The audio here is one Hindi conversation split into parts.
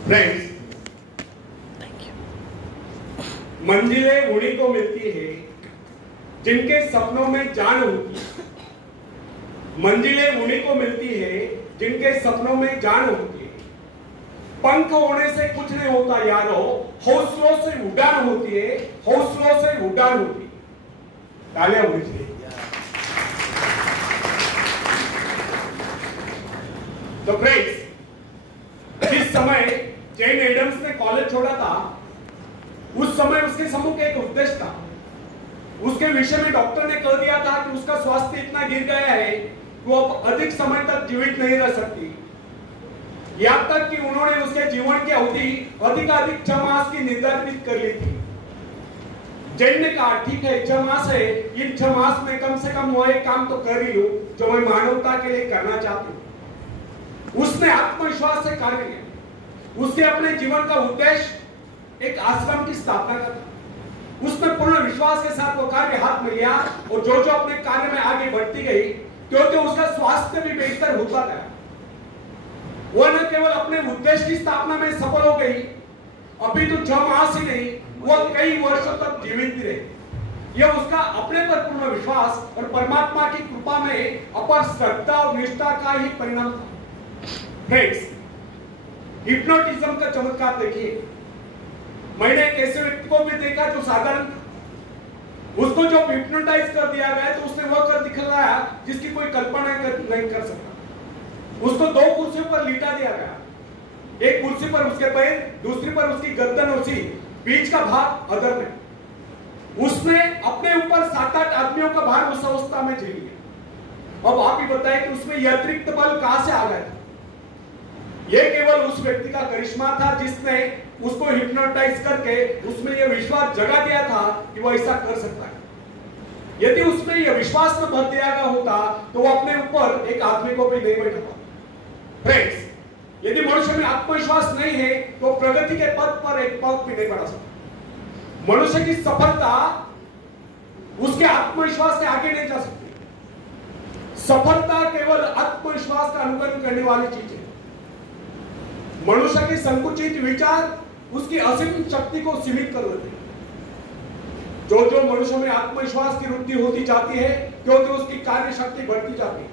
फ्रेंड्स, मंजिलें उन्हीं को मिलती है जिनके सपनों में जान होती है। मंजिलें उन्हीं को मिलती है जिनके सपनों में जान होती है। पंख होने से कुछ नहीं होता यारो, हौसलों से उड़ान होती है, हौसलों से उड़ान होती है। तालियां होनी चाहिए। तो फ्रेंड्स, जिस समय जेन एडम्स ने कॉलेज छोड़ा था, उस समय उसके सम्मुख एक उद्देश्य था। उसके विषय में डॉक्टर ने कह दिया था कि उसका स्वास्थ्य इतना गिर गया है कि वो अब अधिक समय तक जीवित नहीं रह सकती। यहां तक कि उन्होंने उसके जीवन की अवधि अधिकाधिक 6 मास की निर्धारित कर ली थी। जैन ने कहा, ठीक है 6 मास है, इन 6 मास में कम से कम वो एक काम तो कर ही लूं जो मैं मानवता के लिए करना चाहती हूं। उसने आत्मविश्वास से कार्य किया। उसके अपने जीवन का उद्देश्य एक आश्रम की स्थापना करना। उसने पूर्ण विश्वास के साथ वो कार्य हाथ में लिया और जो जो अपने कार्य में आगे बढ़ती गई, क्योंकि उसका स्वास्थ्य भी बेहतर होता गया। वो न केवल अपने उद्देश्य की स्थापना में सफल हो गई, अभी तो 6 मास ही नहीं, वो कई वर्षों तक जीवित रहे। यह उसका अपने पर पूर्ण विश्वास और परमात्मा की कृपा में अपार श्रद्धा और निष्ठा का ही परिणाम था। फ्रेंड्स, हिप्नोटिज्म का चमत्कार देखिए। मैंने एक ऐसे व्यक्ति को भी देखा जो साधारण था। उसको जो हिप्नोटाइज कर दिया गया तो उसने वह कर दिखाया जिसकी कोई कल्पना नहीं कर सकता। उसको 2 कुर्सियों पर लिटा दिया गया। एक कुर्सी पर उसके पैर, दूसरी पर उसकी गर्दन और सीट, बीच का भाग अधर में। उसने अपने ऊपर 7-8 आदमियों का भार उस अवस्था में झेल लिया। अब आप ही बताएं कि उसमें यह अतिरिक्त बल कहां से आ गया था? यह केवल उस व्यक्ति का करिश्मा था जिसने उसको हिप्नोटाइज करके उसमें यह विश्वास जगा दिया था कि वह ऐसा कर सकता है। यदि उसमें यह विश्वास न भर दिया गया होता तो वो अपने ऊपर एक आदमी को भी नहीं बैठा पाता। फ्रेंड्स, यदि मनुष्य में आत्मविश्वास नहीं है तो प्रगति के पथ पर एक पग भी नहीं बढ़ा सकता। मनुष्य की सफलता उसके आत्मविश्वास से आगे नहीं जा सकती। सफलता केवल आत्मविश्वास का अनुकरण करने वाली चीज है। मनुष्य के संकुचित विचार उसकी असीम शक्ति को सीमित कर देते हैं। जो जो मनुष्य में आत्मविश्वास की वृद्धि होती जाती है, क्योंकि उसकी कार्य शक्ति बढ़ती जाती है।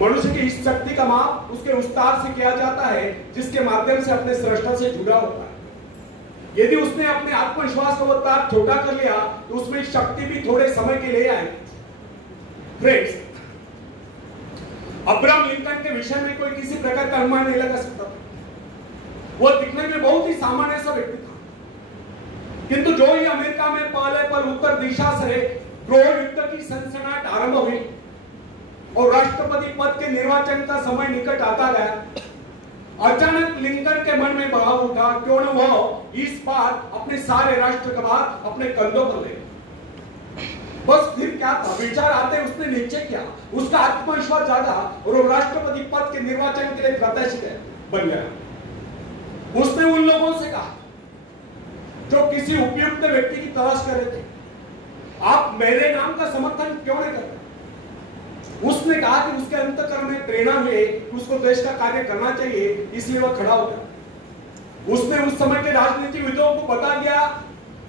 मनुष्य की इस शक्ति का माप उसके विस्तार से किया जाता है, जिसके माध्यम से अपने सृष्टा से जुड़ा होता है। यदि उसने अपने आत्मविश्वास का विस्तार छोटा कर लिया तो उसमें शक्ति भी थोड़े समय के लिए आएगी। फ्रेंड्स, अब्राहम लिंकन के विषय में कोई किसी प्रकार का अनुमान नहीं लगा सकता। वो दिखने में बहुत ही सामान्य सा व्यक्ति था, किंतु जो ही अमेरिका में पहले पर उत्तर दिशा से गृह युद्ध की सनसनाहट आरंभ हुई और राष्ट्रपति पद के निर्वाचन का समय निकट आता गया, अचानक लिंकन के मन में भाव उठा, क्यों न वह इस बार अपने सारे राष्ट्र का भार अपने कंधों पर ले। बस फिर क्या था, विचार आते उसने नीचे किया, उसका आत्मविश्वास जागा और वो राष्ट्रपति पद के निर्वाचन के लिए प्रत्याशी बन गया। उसने उन लोगों से कहा जो किसी उपयुक्त व्यक्ति की तलाश कर रहे थे, आप मेरे नाम का समर्थन क्यों नहीं करते? उसने कहा कि उसके अंतःकरण में प्रेरणा हुई कि उसको देश का कार्य करना चाहिए, इसलिए वह खड़ा हो गया। उसने उस समय के राजनीतिविदों को बता दिया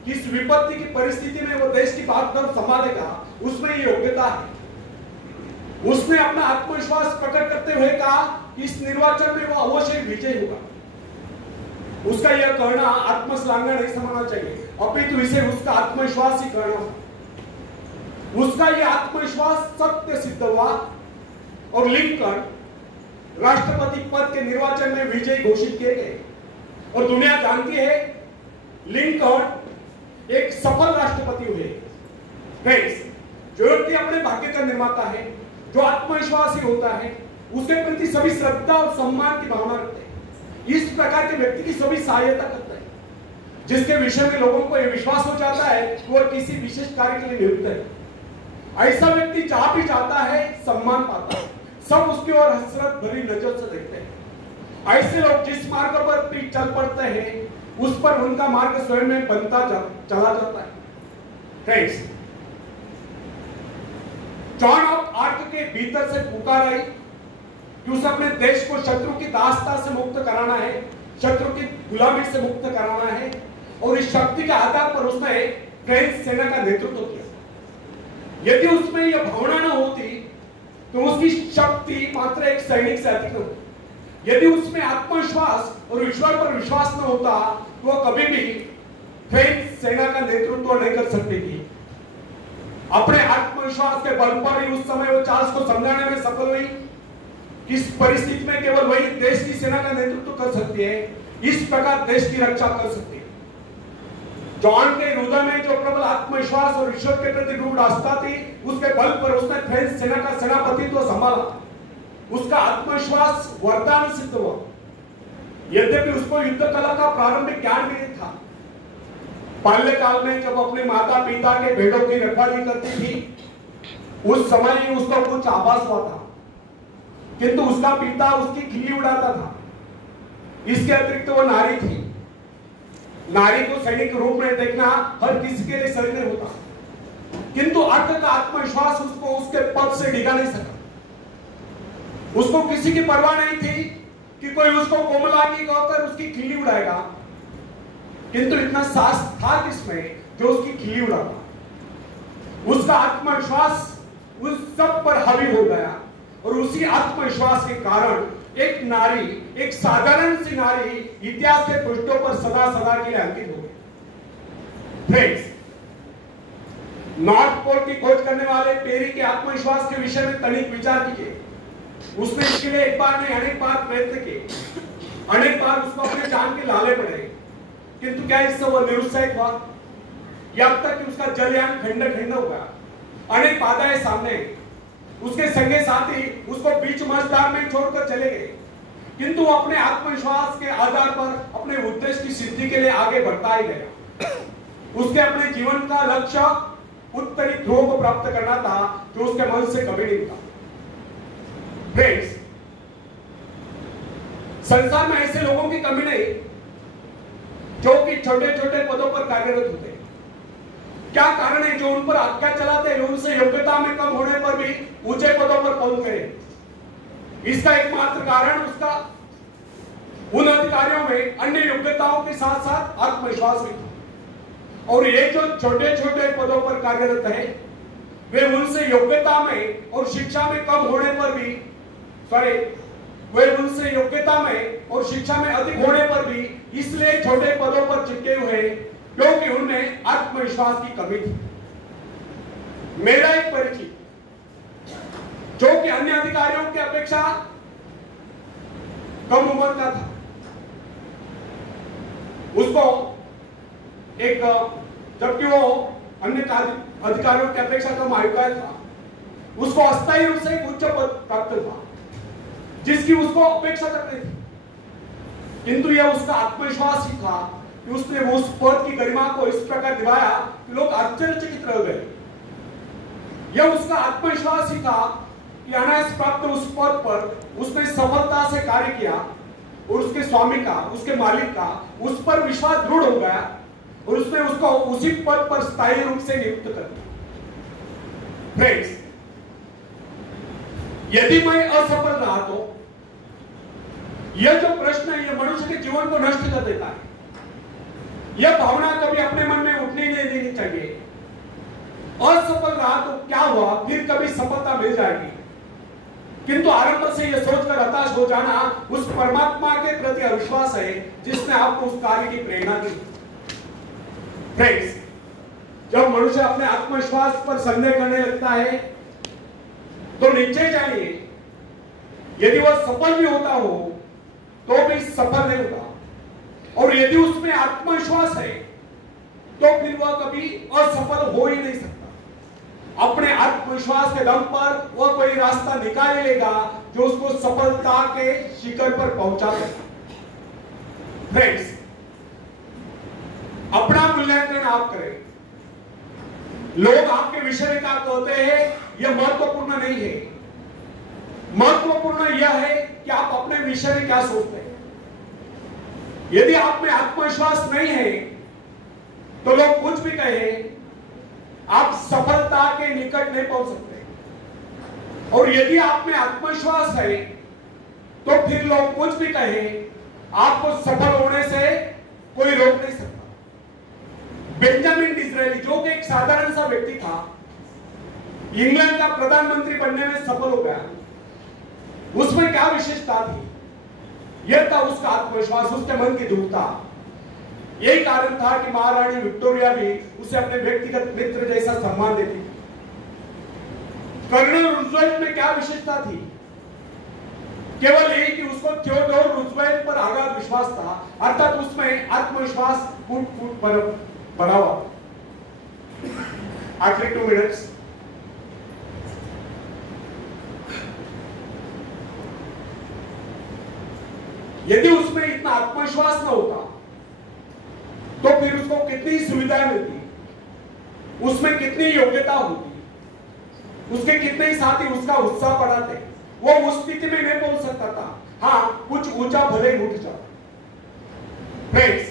कि इस विपत्ति की परिस्थिति में वो देश की बात संभालेगा, उसमें योग्यता है। उसने अपना आत्मविश्वास प्रकट करते हुए कहा कि इस निर्वाचन में वो अवश्य विजयी होगा। उसका यह कहना आत्मश्लाघना नहीं समझना चाहिए, अपितु इसे उसका आत्मविश्वास ही कहना। उसका यह आत्मविश्वास सत्य सिद्ध हुआ और लिंकन राष्ट्रपति पद के निर्वाचन में विजयी घोषित किए गए। और दुनिया जानती है लिंकन एक सफल राष्ट्रपति हुए। फ्रेंड्स, जो व्यक्ति अपने भाग्य का निर्माता है, जो आत्मविश्वासी होता है, उसके प्रति सभी श्रद्धा और सम्मान की भावना रखते हैं। इस प्रकार के व्यक्ति की सभी सहायता करता है, जिसके विषय में लोगों को यह विश्वास हो जाता है कि वह किसी विशेष कार्य के लिए नियुक्त है। ऐसा व्यक्ति जहां भी जाता है सम्मान पाता है, सब उसकी ओर हसरत भरी नजर से देखते हैं। ऐसे लोग जिस मार्ग पर भी चल पड़ते हैं उस पर उनका मार्ग स्वयं में बनता चला जाता है। फ्रेंड्स, जॉन ऑफ आर्क के भीतर से पुकार आई कि उसे अपने देश को शत्रु की दास्ता से मुक्त कराना है, शत्रु की गुलामी से मुक्त कराना है, और इस शक्ति के आधार पर उसने फ्रेंच सेना का नेतृत्व किया। यदि उसमें यह भावना न होती तो उसकी शक्ति मात्र एक सैनिक से अधिक न होती। यदि उसमें आत्मविश्वास और ईश्वर पर विश्वास न होता तो वह कभी भी फ्रेंच सेना का नेतृत्व नहीं कर सकती थी। अपने आत्मविश्वास के बल पर ही उस समय वो चार्ल्स को समझाने में सफल हुई कि इस परिस्थिति में केवल वही देश की सेना का नेतृत्व कर सकती है, इस प्रकार देश की रक्षा कर सकती है। जॉन के हृदय में जो प्रबल आत्मविश्वास और ईश्वर के प्रति दृढ़ आस्था थी, उसके बल पर उसने फ्रेंच सेना का सेनापतित्व संभाला। उसका आत्मविश्वास वरदान सिद्ध हुआ। यद्यपि उसको युद्ध कला का प्रारंभिक ज्ञान भी नहीं था। बाल्यकाल में जब अपने माता पिता के भेड़ों की रखवाली करती थी, उस समय ही उसको कुछ आभास हुआ था, किंतु उसका पिता उसकी खिल्ली उड़ाता था। इसके अतिरिक्त वो नारी थी। नारी को सैनिक रूप में देखना हर किसी के लिए शरीर होता, किंतु अर्थ का आत्मविश्वास उसको उसके पद से डिगा नहीं सका। उसको किसी की परवाह नहीं थी कि कोई उसको कोमलांगी कहकर उसकी खिल्ली उड़ाएगा, किंतु इतना साहस था किसमें जो उसकी खिल्ली उड़ाता। उसका आत्मविश्वास उस सब पर हावी हो गया, और उसी आत्मविश्वास के कारण एक नारी, एक साधारण सी नारी इतिहास के पृष्ठों पर सदा सदा के लिए अंकित हो गई। फ्रेंड्स, नॉर्थ पोल की खोज करने वाले पेरी के आत्मविश्वास के विषय में तनिक विचार कीजिए। उसने इसके लिए एक बार नहीं अनेक बार प्रयत्न किए, अनेक बार उसको अपने जान के लाले पड़े, किंतु क्या इससे वो निरुत्साहित हुआ? यहां तक कि उसका जलयान खंड खंड हो गया। अनेक बाधाएं सामने, उसके संगे साथी उसको बीच मझधार में छोड़कर चले गए, किंतु वो अपने आत्मविश्वास के आधार पर अपने उद्देश्य की सिद्धि के लिए आगे बढ़ता ही गया। उसके अपने जीवन का लक्ष्य उत्तरी ध्रुव को प्राप्त करना था, जो उसके मन से कभी नहीं था। फ्रेंड्स, संसार में ऐसे लोगों की कमी नहीं जो कि छोटे छोटे पदों पर कार्यरत होते हैं। क्या कारण है जो उन पर आज्ञा चलाते हैं, उनसे योग्यता में कम होने पर भी ऊंचे पदों पर पहुंच गए? इसका एकमात्र कारण उसका उन अधिकारियों में अन्य योग्यताओं के साथ साथ आत्मविश्वास भी था। और ये जो छोटे छोटे पदों पर कार्यरत है, वे उनसे योग्यता में और शिक्षा में कम होने पर भी वे उनसे योग्यता में और शिक्षा में अधिक होने पर भी इसलिए छोटे पदों पर चिपके हुए क्योंकि उनमें आत्मविश्वास की कमी थी। मेरा एक परिचित जो कि अन्य अधिकारियों की अपेक्षा कम उम्र का था, उसको एक जबकि वो अन्य अधिकारियों की अपेक्षा कम आयु का था, उसको अस्थायी रूप से एक उच्च पद प्राप्त हुआ जिसकी उसको अपेक्षा तक नहीं थी, किंतु यह उसका आत्मविश्वास ही था कि उसने उस पद की गरिमा को इस प्रकार दिखाया कि लोग आश्चर्यचकित रह गए। यह उसका आत्मविश्वास ही था कि अनायास प्राप्त उस पद पर उसने सफलता से कार्य किया और उसके स्वामी का, उसके मालिक का उस पर विश्वास दृढ़ हो गया और उसने उसको उसी पद पर स्थायी रूप से नियुक्त कर दिया। फ्रेंड्स, यदि मैं असफल रहा तो यह जो प्रश्न है, यह मनुष्य के जीवन को नष्ट कर देता है। यह भावना कभी अपने मन में उठने नहीं देनी चाहिए। असफल रहा तो क्या हुआ, फिर कभी सफलता मिल जाएगी, किंतु आरंभ से यह सोचकर हताश हो जाना उस परमात्मा के प्रति अविश्वास है जिसने आपको उस कार्य की प्रेरणा दी। फ्रेंड्स, जब मनुष्य अपने आत्मविश्वास पर संदेह करने लगता है तो निश्चय जानिए यदि वह सफल भी होता हो तो भी सफल नहीं होता, और यदि उसमें आत्मविश्वास है तो फिर वह कभी असफल हो ही नहीं सकता। अपने आत्मविश्वास के दम पर वह कोई रास्ता निकाल लेगा जो उसको सफलता के शिखर पर पहुंचा देगा। फ्रेंड्स, अपना मूल्यांकन आप करें। लोग आपके विषय में क्या कहते हैं यह महत्वपूर्ण नहीं है। महत्वपूर्ण यह है कि आप अपने विषय में क्या सोचते हैं। यदि आप में आत्मविश्वास नहीं है तो लोग कुछ भी कहें, आप सफलता के निकट नहीं पहुंच सकते। और यदि आप में आत्मविश्वास है तो फिर लोग कुछ भी कहें, आपको सफल व्यक्ति था, इंग्लैंड का प्रधानमंत्री बनने में सफल हो गया। उसमें क्या विशेषता थी? यह था उसका आत्मविश्वास, उसके मन की दृढ़ता। यही कारण था कि महारानी विक्टोरिया भी उसे अपने व्यक्तिगत मित्र जैसा सम्मान देती थी। कर्नल रूजवेल्ट में क्या विशेषता थी? केवल यही कि उसको थियोडोर रूजवेल्ट पर अगाध विश्वास था, अर्थात उसमें आत्मविश्वास फुट पर बढ़ा हुआ। आखिरी 2 मिनट्स। यदि उसमें इतना आत्मविश्वास न होता तो फिर उसको कितनी सुविधाएं मिलती, उसमें कितनी योग्यता होती, उसके कितने ही साथी उसका उत्साह बढ़ाते, वो उस स्थिति में नहीं पहुंच सकता था। हाँ, कुछ ऊंचा भले उठ जाओ। फ्रेंड्स,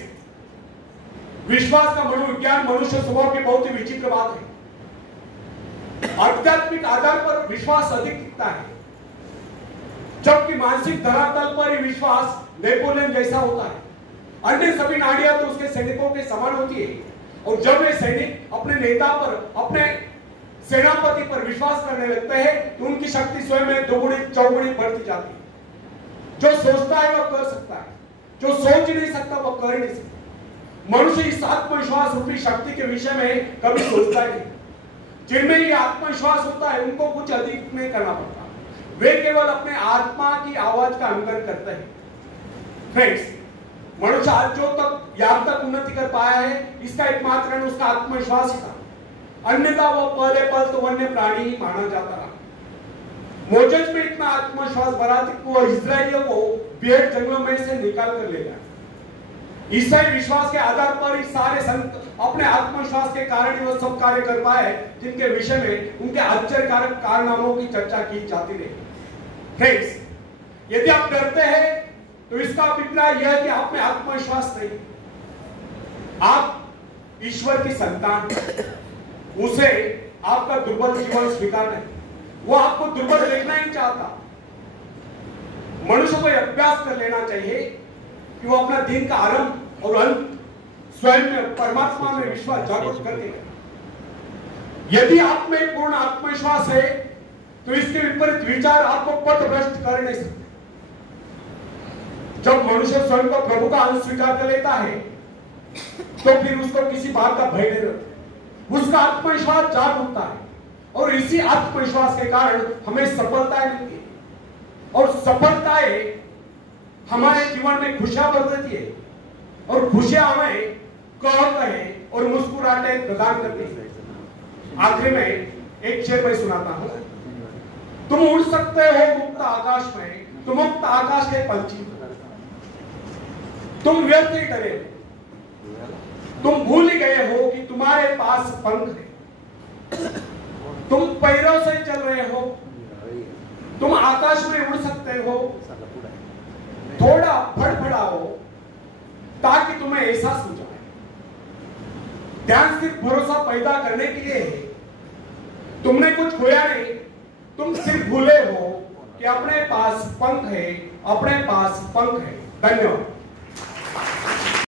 विश्वास का मनोविज्ञान मनुष्य स्वभाव की बहुत ही विचित्र बात है। आध्यात्मिक आधार पर विश्वास अधिक टिकता है, जबकि मानसिक धरातल पर ही विश्वास नेपोलियन जैसा होता है। अन्य सभी नाड़ियां तो उसके सैनिकों के समान होती है, और जब वे सैनिक अपने नेता पर, अपने सेनापति पर विश्वास करने लगते हैं तो उनकी शक्ति स्वयं में दोगुनी चौगुनी बढ़ती जाती है। जो सोचता है वह कर सकता है, जो सोच ही नहीं सकता वह कर ही नहीं सकता। मनुष्य इस आत्मविश्वास रूपी शक्ति के विषय में कभी सोचता ही नहीं। जिनमें ये आत्मविश्वास होता है उनको कुछ अधिक नहीं करना पड़ता, वे केवल अपने आत्मा की आवाज का अनुकरण करते हैं। फ्रेंड्स, मनुष्य आज जो तक यहाँ तक उन्नति कर पाया है, इसका एकमात्र कारण उसका आत्मविश्वास ही था। अन्यथा वो पहले पल तो वन्य प्राणी ही माना जाता रहा। मोजेस में इतना आत्मविश्वास भरा था कि वो इजरायलियों को बेहद जंगलों में से निकाल कर ले गया। ईसाई विश्वास के आधार पर ही सारे संत अपने आत्मविश्वास के कारण ही वो सब कार्य कर पाए जिनके विषय में उनके आश्चर्यकारक कारनामों की चर्चा की जाती रही। फ्रेंड्स, यदि आप डरते हैं तो इसका अभिप्राय यह है कि आप में आत्मविश्वास नहीं। आप ईश्वर की संतान, उसे आपका दुर्बल जीवन स्वीकार नहीं, वो आपको दुर्बल देखना ही चाहता। मनुष्य को अभ्यास कर लेना चाहिए कि वो अपना दिन का आरंभ और अंत स्वयं में परमात्मा में विश्वास जागृत कर देगा। यदि आप में पूर्ण आत्मविश्वास है तो इसके विपरीत विचार आपको पथभ्रष्ट कर नहीं सकते। जब मनुष्य स्वयं को प्रभु का अंश स्वीकार कर लेता है तो फिर उसको किसी बात का भय नहीं रहता, उसका आत्मविश्वास जाग उठता है, और इसी आत्मविश्वास के कारण हमें सफलताएं मिलती है, और सफलताएं हमारे जीवन में खुशियां भर देती है, और खुशियां हमें कहे और मुस्कुराहटे प्रदान करती है। आखिरी में एक शेर मैं सुनाता हूं। तुम उड़ सकते हो मुक्त आकाश में, तुम मुक्त आकाश के पंछी, तुम व्यर्थ ही डरे, तुम भूल ही गए हो कि तुम्हारे पास पंख है, तुम पैरों से चल रहे हो, तुम आकाश में उड़ सकते हो। थोड़ा फड़फड़ाओ ताकि तुम्हें एहसास हो जाए। ध्यान सिर्फ भरोसा पैदा करने के लिए है। तुमने कुछ खोया नहीं, तुम सिर्फ भूले हो कि अपने पास पंख है, अपने पास पंख है। धन्यवाद।